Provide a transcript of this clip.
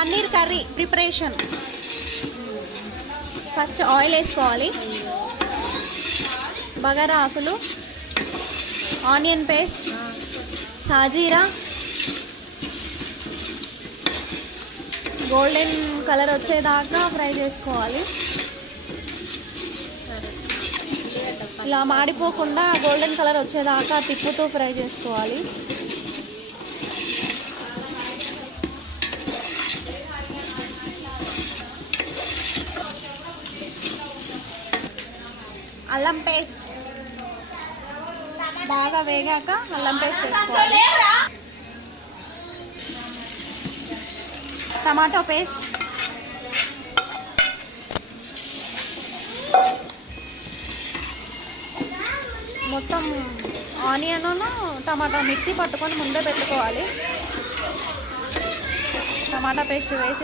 Paneer curry preparation. First oil వేసుకోవాలి, బగారా ఆకులు, onion paste, సాజీరా, golden colour వచ్చేదాకా ఫ్రై చేసుకోవాలి. ఇలా మాడిపోకుండా గోల్డెన్ కలర్ వచ్చేదాకా తిప్పుతూ ఫ్రై చేసుకోవాలి. అల్లం పేస్ట్ బాగా వేగాక అల్లం పేస్ట్ వేసుకోవాలి. టమాటో పేస్ట్, మొత్తం ఆనియన్ టమాటా మిక్సీ పట్టుకొని ముందే పెట్టుకోవాలి. టమాటా పేస్ట్ వేసి